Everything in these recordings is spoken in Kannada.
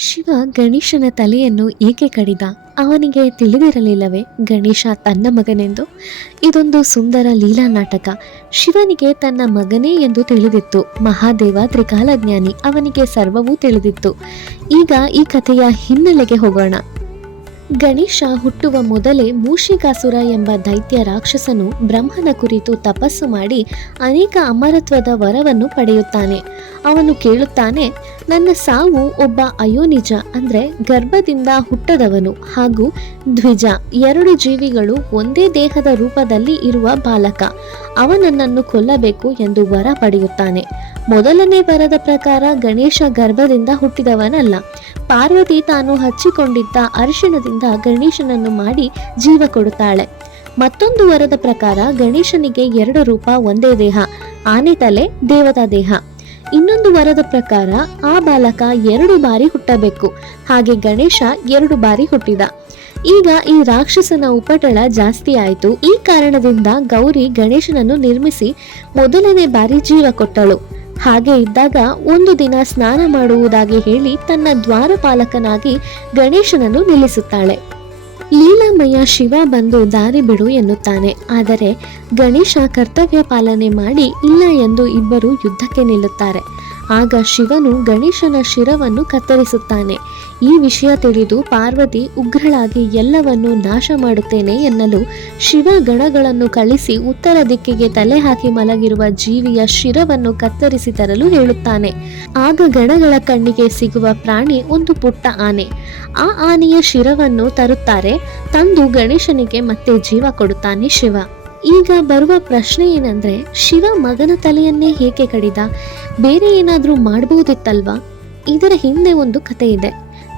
ಶಿವ ಗಣೇಶನ ತಲೆಯನ್ನು ಏಕೆ ಕಡಿದ? ಅವನಿಗೆ ತಿಳಿದಿರಲಿಲ್ಲವೇ ಗಣೇಶ ತನ್ನ ಮಗನೆಂದು? ಇದೊಂದು ಸುಂದರ ಲೀಲಾ ನಾಟಕ. ಶಿವನಿಗೆ ತನ್ನ ಮಗನೇ ಎಂದು ತಿಳಿದಿತ್ತು. ಮಹಾದೇವ ತ್ರಿಕಾಲಜ್ಞಾನಿ ಅವನಿಗೆ ಸರ್ವವೂ ತಿಳಿದಿತ್ತು. ಈಗ ಈ ಕಥೆಯ ಹಿನ್ನೆಲೆಗೆ ಹೋಗೋಣ. ಗಣೇಶ ಹುಟ್ಟುವ ಮೊದಲೇ ಮೂಷಿಕಾಸುರ ಎಂಬ ದೈತ್ಯ ರಾಕ್ಷಸನು ಬ್ರಹ್ಮನ ಕುರಿತು ತಪಸ್ಸು ಮಾಡಿ ಅನೇಕ ಅಮರತ್ವದ ವರವನ್ನು ಪಡೆಯುತ್ತಾನೆ. ಅವನು ಕೇಳುತ್ತಾನೆ, ನನ್ನ ಸಾವು ಒಬ್ಬ ಅಯೋನಿಜ ಅಂದರೆ ಗರ್ಭದಿಂದ ಹುಟ್ಟದವನು ಹಾಗೂ ದ್ವಿಜ ಎರಡು ಜೀವಿಗಳು ಒಂದೇ ದೇಹದ ರೂಪದಲ್ಲಿ ಇರುವ ಬಾಲಕ. ಅವನನ್ನು ಕೊಲ್ಲಬೇಕು ಎಂದು ವರ ಪಡೆಯುತ್ತಾನೆ. ಮೊದಲನೇ ವರದ ಪ್ರಕಾರ ಗಣೇಶ ಗರ್ಭದಿಂದ ಹುಟ್ಟಿದವನಲ್ಲ. ಪಾರ್ವತಿ ತಾನು ಹಚ್ಚಿಕೊಂಡಿದ್ದ ಅರಿಶಿಣದಿಂದ ಗಣೇಶನನ್ನು ಮಾಡಿ ಜೀವ ಕೊಡುತ್ತಾಳೆ. ಮತ್ತೊಂದು ವರದ ಪ್ರಕಾರ ಗಣೇಶನಿಗೆ ಎರಡು ರೂಪ ಒಂದೇ ದೇಹ, ಆನೆ ತಲೆ, ದೇವತಾ ದೇಹ. ಇನ್ನೊಂದು ವರದ ಪ್ರಕಾರ ಆ ಬಾಲಕ ಎರಡು ಬಾರಿ ಹುಟ್ಟಬೇಕು, ಹಾಗೆ ಗಣೇಶ ಎರಡು ಬಾರಿ ಹುಟ್ಟಿದ. ಈಗ ಈ ರಾಕ್ಷಸನ ಉಪಟಳ ಜಾಸ್ತಿ ಆಯಿತು. ಈ ಕಾರಣದಿಂದ ಗೌರಿ ಗಣೇಶನನ್ನು ನಿರ್ಮಿಸಿ ಮೊದಲನೇ ಬಾರಿ ಜೀವ ಕೊಟ್ಟಳು. ಹಾಗೆ ಇದ್ದಾಗ ಒಂದು ದಿನ ಸ್ನಾನ ಮಾಡುವುದಾಗಿ ಹೇಳಿ ತನ್ನ ದ್ವಾರಪಾಲಕನಾಗಿ ಗಣೇಶನನ್ನು ನಿಲ್ಲಿಸುತ್ತಾಳೆ. ಲೀಲಾಮಯ್ಯ ಶಿವ ಬಂದು ದಾರಿ ಬಿಡು ಎನ್ನುತ್ತಾನೆ. ಆದರೆ ಗಣೇಶ ಕರ್ತವ್ಯ ಪಾಲನೆ ಮಾಡಿ ಇಲ್ಲ ಎಂದು ಇಬ್ಬರು ಯುದ್ಧಕ್ಕೆ ನಿಲ್ಲುತ್ತಾರೆ. ಆಗ ಶಿವನು ಗಣೇಶನ ಶಿರವನ್ನು ಕತ್ತರಿಸುತ್ತಾನೆ. ಈ ವಿಷಯ ತಿಳಿದು ಪಾರ್ವತಿ ಉಗ್ರಳಾಗಿ ಎಲ್ಲವನ್ನು ನಾಶ ಮಾಡುತ್ತೇನೆ ಎನ್ನಲು ಶಿವ ಗಣಗಳನ್ನು ಕಳಿಸಿ ಉತ್ತರ ದಿಕ್ಕಿಗೆ ತಲೆ ಹಾಕಿ ಮಲಗಿರುವ ಜೀವಿಯ ಶಿರವನ್ನು ಕತ್ತರಿಸಿ ತರಲು ಹೇಳುತ್ತಾನೆ. ಆಗ ಗಣಗಳ ಕಣ್ಣಿಗೆ ಸಿಗುವ ಪ್ರಾಣಿ ಒಂದು ಪುಟ್ಟ ಆನೆ. ಆ ಆನೆಯ ಶಿರವನ್ನು ತರುತ್ತಾರೆ. ತಂದು ಗಣೇಶನಿಗೆ ಮತ್ತೆ ಜೀವ ಕೊಡುತ್ತಾನೆ ಶಿವ. ಈಗ ಬರುವ ಪ್ರಶ್ನೆ ಏನಂದ್ರೆ, ಶಿವ ಮಗನ ತಲೆಯನ್ನೇ ಹೇಗೆ ಕಡಿದ? ಬೇರೆ ಏನಾದರೂ ಮಾಡಬಹುದಿತ್ತಲ್ವಾ ಇದರ ಹಿಂದೆ ಒಂದು ಕಥೆ ಇದೆ.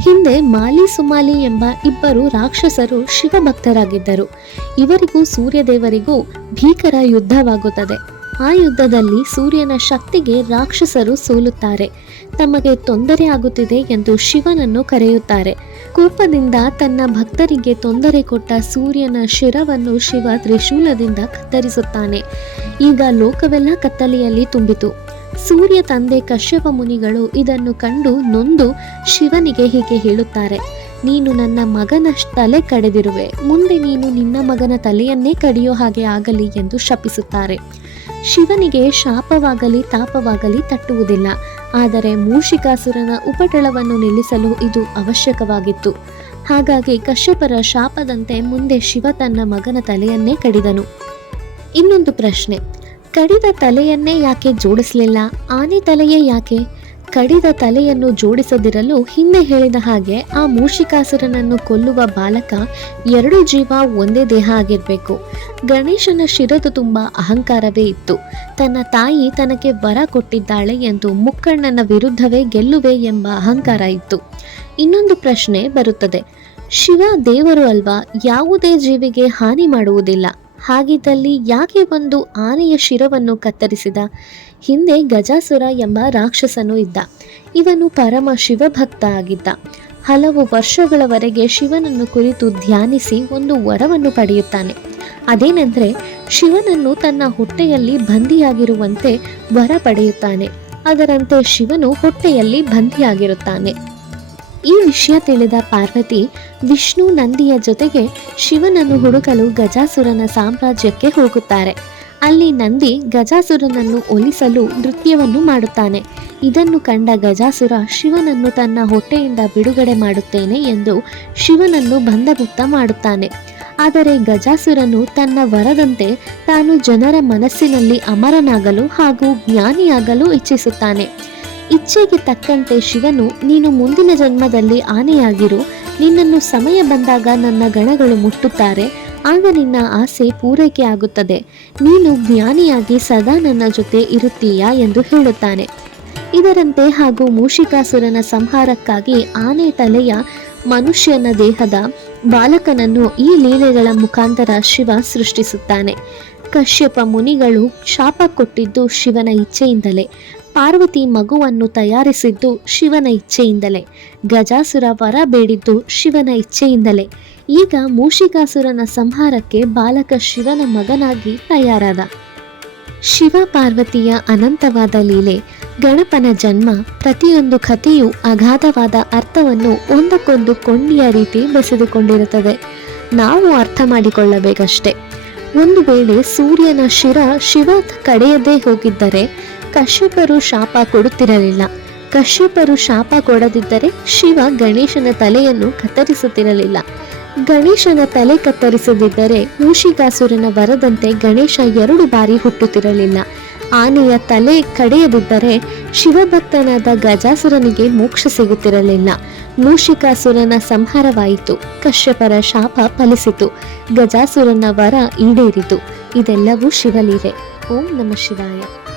ಹಿಂದೆ ಮಾಲಿ ಸುಮಾಲಿ ಎಂಬ ಇಬ್ಬರು ರಾಕ್ಷಸರು ಶಿವಭಕ್ತರಾಗಿದ್ದರು. ಇವರಿಗೂ ಸೂರ್ಯದೇವರಿಗೂ ಭೀಕರ ಯುದ್ಧವಾಗುತ್ತದೆ. ಆ ಯುದ್ಧದಲ್ಲಿ ಸೂರ್ಯನ ಶಕ್ತಿಗೆ ರಾಕ್ಷಸರು ಸೋಲುತ್ತಾರೆ. ತಮಗೆ ತೊಂದರೆ ಆಗುತ್ತಿದೆ ಎಂದು ಶಿವನನ್ನು ಕರೆಯುತ್ತಾರೆ. ಕೋಪದಿಂದ ತನ್ನ ಭಕ್ತರಿಗೆ ತೊಂದರೆ ಕೊಟ್ಟ ಸೂರ್ಯನ ಶಿರವನ್ನು ಶಿವ ತ್ರಿಶೂಲದಿಂದ ಕತ್ತರಿಸುತ್ತಾನೆ. ಈಗ ಲೋಕವೆಲ್ಲ ಕತ್ತಲೆಯಲ್ಲಿ ತುಂಬಿತು. ಸೂರ್ಯ ತಂದೆ ಕಶ್ಯಪ ಮುನಿಗಳು ಇದನ್ನು ಕಂಡು ನೊಂದು ಶಿವನಿಗೆ ಹೀಗೆ ಹೇಳುತ್ತಾರೆ, ನೀನು ನನ್ನ ಮಗನ ತಲೆ ಕಡೆದಿರುವೆ, ಮುಂದೆ ನೀನು ನಿನ್ನ ಮಗನ ತಲೆಯನ್ನೇ ಕಡಿಯೋ ಹಾಗೆ ಆಗಲಿ ಎಂದು ಶಪಿಸುತ್ತಾರೆ. ಶಿವನಿಗೆ ಶಾಪವಾಗಲಿ ತಾಪವಾಗಲಿ ತಟ್ಟುವುದಿಲ್ಲ, ಆದರೆ ಮೂಷಿಕಾಸುರನ ಉಪಟಳವನ್ನು ನಿಲ್ಲಿಸಲು ಇದು ಅವಶ್ಯಕವಾಗಿತ್ತು. ಹಾಗಾಗಿ ಕಶ್ಯಪರ ಶಾಪದಂತೆ ಮುಂದೆ ಶಿವ ತನ್ನ ಮಗನ ತಲೆಯನ್ನೇ ಕಡಿದನು. ಇನ್ನೊಂದು ಪ್ರಶ್ನೆ ಕಡಿದ ತಲೆಯನ್ನೇ ಯಾಕೆ ಜೋಡಿಸಲಿಲ್ಲ? ಆನೆ ತಲೆಯೇ ಯಾಕೆ? ಕಡಿದ ತಲೆಯನ್ನು ಜೋಡಿಸದಿರಲು ಹಿಂದೆ ಹೇಳಿದ ಹಾಗೆ ಆ ಮೂಷಿಕಾಸುರನನ್ನು ಕೊಲ್ಲುವ ಬಾಲಕ ಎರಡು ಜೀವ ಒಂದೇ ದೇಹ ಆಗಿರಬೇಕು. ಗಣೇಶನ ಶಿರದು ತುಂಬ ಅಹಂಕಾರವೇ ಇತ್ತು. ತನ್ನ ತಾಯಿ ತನಗೆ ವರ ಕೊಟ್ಟಿದ್ದಾಳೆ ಎಂದು ಮುಕ್ಕಣ್ಣನ ವಿರುದ್ಧವೇ ಗೆಲ್ಲುವೆ ಎಂಬ ಅಹಂಕಾರ ಇತ್ತು. ಇನ್ನೊಂದು ಪ್ರಶ್ನೆ ಬರುತ್ತದೆ. ಶಿವ ದೇವರು ಅಲ್ವಾ ಯಾವುದೇ ಜೀವಿಗೆ ಹಾನಿ ಮಾಡುವುದಿಲ್ಲ? ಹಾಗಿದ್ದಲ್ಲಿ ಯಾಕೆ ಒಂದು ಆನೆಯ ಶಿರವನ್ನು ಕತ್ತರಿಸಿದ? ಹಿಂದೆ ಗಜಾಸುರ ಎಂಬ ರಾಕ್ಷಸನು ಇದ್ದ. ಇವನು ಪರಮ ಶಿವಭಕ್ತ ಆಗಿದ್ದ. ಹಲವು ವರ್ಷಗಳವರೆಗೆ ಶಿವನನ್ನು ಕುರಿತು ಧ್ಯಾನಿಸಿ ಒಂದು ವರವನ್ನು ಪಡೆಯುತ್ತಾನೆ. ಅದೇನೆಂದರೆ, ಶಿವನನ್ನು ತನ್ನ ಹೊಟ್ಟೆಯಲ್ಲಿ ಬಂಧಿಯಾಗಿರುವಂತೆ ವರ ಪಡೆಯುತ್ತಾನೆ. ಅದರಂತೆ ಶಿವನು ಹೊಟ್ಟೆಯಲ್ಲಿ ಬಂದಿಯಾಗಿರುತ್ತಾನೆ. ಈ ವಿಷಯ ತಿಳಿದ ಪಾರ್ವತಿ ವಿಷ್ಣು ನಂದಿಯ ಜೊತೆಗೆ ಶಿವನನ್ನು ಹುಡುಕಲು ಗಜಾಸುರನ ಸಾಮ್ರಾಜ್ಯಕ್ಕೆ ಹೋಗುತ್ತಾರೆ. ಅಲ್ಲಿ ನಂದಿ ಗಜಾಸುರನನ್ನು ಒಲಿಸಲು ನೃತ್ಯವನ್ನು ಮಾಡುತ್ತಾನೆ. ಇದನ್ನು ಕಂಡ ಗಜಾಸುರ ಶಿವನನ್ನು ತನ್ನ ಹೊಟ್ಟೆಯಿಂದ ಬಿಡುಗಡೆ ಮಾಡುತ್ತೇನೆ ಎಂದು ಶಿವನನ್ನು ಬಂಧಮುಕ್ತ ಮಾಡುತ್ತಾನೆ. ಆದರೆ ಗಜಾಸುರನು ತನ್ನ ವರದಂತೆ ತಾನು ಜನರ ಮನಸ್ಸಿನಲ್ಲಿ ಅಮರನಾಗಲು ಹಾಗೂ ಜ್ಞಾನಿಯಾಗಲು ಇಚ್ಛಿಸುತ್ತಾನೆ. ಇಚ್ಛೆಗೆ ತಕ್ಕಂತೆ ಶಿವನು, ನೀನು ಮುಂದಿನ ಜನ್ಮದಲ್ಲಿ ಆನೆಯಾಗಿರು. ನಿನ್ನನ್ನು ಸಮಯ ಬಂದಾಗ ನನ್ನ ಗಣಗಳು ಮುಟ್ಟುತ್ತಾರೆ. ಆಗ ನಿನ್ನ ಆಸೆ ಪೂರೈಕೆ ಆಗುತ್ತದೆ. ನೀನು ಜ್ಞಾನಿಯಾಗಿ ಸದಾ ನನ್ನ ಜೊತೆ ಇರುತ್ತೀಯಾ ಎಂದು ಹೇಳುತ್ತಾನೆ. ಇದರಂತೆ ಹಾಗೂ ಮೂಷಿಕಾಸುರನ ಸಂಹಾರಕ್ಕಾಗಿ ಆನೆ ತಲೆಯ ಮನುಷ್ಯನ ದೇಹದ ಬಾಲಕನನ್ನು ಈ ಲೀಲೆಗಳ ಮುಖಾಂತರ ಶಿವ ಸೃಷ್ಟಿಸುತ್ತಾನೆ. ಕಶ್ಯಪ ಮುನಿಗಳು ಶಾಪ ಕೊಟ್ಟಿದ್ದು ಶಿವನ ಇಚ್ಛೆಯಿಂದಲೇ. ಪಾರ್ವತಿ ಮಗುವನ್ನು ತಯಾರಿಸಿದ್ದು ಶಿವನ ಇಚ್ಛೆಯಿಂದಲೇ. ಗಜಾಸುರ ವರ ಬೇಡಿದ್ದು ಶಿವನ ಇಚ್ಛೆಯಿಂದಲೇ. ಈಗ ಮೂಷಿಕಾಸುರನ ಸಂಹಾರಕ್ಕೆ ಬಾಲಕ ಶಿವನ ಮಗನಾಗಿ ತಯಾರಾದ. ಶಿವ ಪಾರ್ವತಿಯ ಅನಂತವಾದ ಲೀಲೆ, ಗಣಪನ ಜನ್ಮ, ಪ್ರತಿಯೊಂದು ಕಥೆಯು ಅಗಾಧವಾದ ಅರ್ಥವನ್ನು ಒಂದಕ್ಕೊಂದು ಕೊಂಡಿಯ ರೀತಿ ಬೆಸೆದುಕೊಂಡಿರುತ್ತದೆ. ನಾವು ಅರ್ಥ ಮಾಡಿಕೊಳ್ಳಬೇಕಷ್ಟೆ. ಒಂದು ವೇಳೆ ಸೂರ್ಯನ ಶಿರ ಶಿವ ಕಡೆಯದೇ ಹೋಗಿದ್ದರೆ ಕಶ್ಯಪರು ಶಾಪ ಕೊಡುತ್ತಿರಲಿಲ್ಲ. ಕಶ್ಯಪರು ಶಾಪ ಕೊಡದಿದ್ದರೆ ಶಿವ ಗಣೇಶನ ತಲೆಯನ್ನು ಕತ್ತರಿಸುತ್ತಿರಲಿಲ್ಲ. ಗಣೇಶನ ತಲೆ ಕತ್ತರಿಸದಿದ್ದರೆ ಮೂಷಿಕಾಸುರನ ವರದಂತೆ ಗಣೇಶ ಎರಡು ಬಾರಿ ಹುಟ್ಟುತ್ತಿರಲಿಲ್ಲ. ಆನೆಯ ತಲೆ ಕಡೆಯದಿದ್ದರೆ ಶಿವಭಕ್ತನಾದ ಗಜಾಸುರನಿಗೆ ಮೋಕ್ಷ ಸಿಗುತ್ತಿರಲಿಲ್ಲ. ಮೂಷಿಕಾಸುರನ ಸಂಹಾರವಾಯಿತು. ಕಶ್ಯಪರ ಶಾಪ ಫಲಿಸಿತು. ಗಜಾಸುರನ ವರ ಈಡೇರಿತು. ಇದೆಲ್ಲವೂ ಶಿವಲೀಲೆ. ಓಂ ನಮ ಶಿವಾಯ.